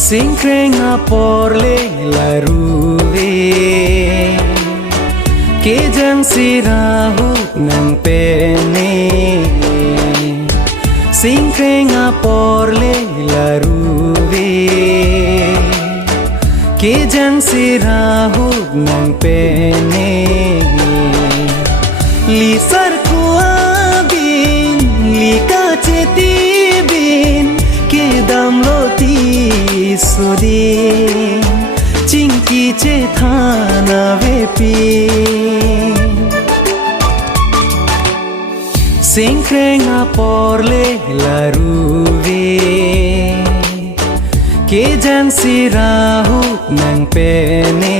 Singkrenga porle laruwe Kejang sirahu nang pene Singkrenga porle laruwe Kejang sirahu nang pene Lisar kuabin lika cheti bin Kedam loti sodin Cingki cethana vepin Singkrenga porle laruwe Kejang sirahu nang pene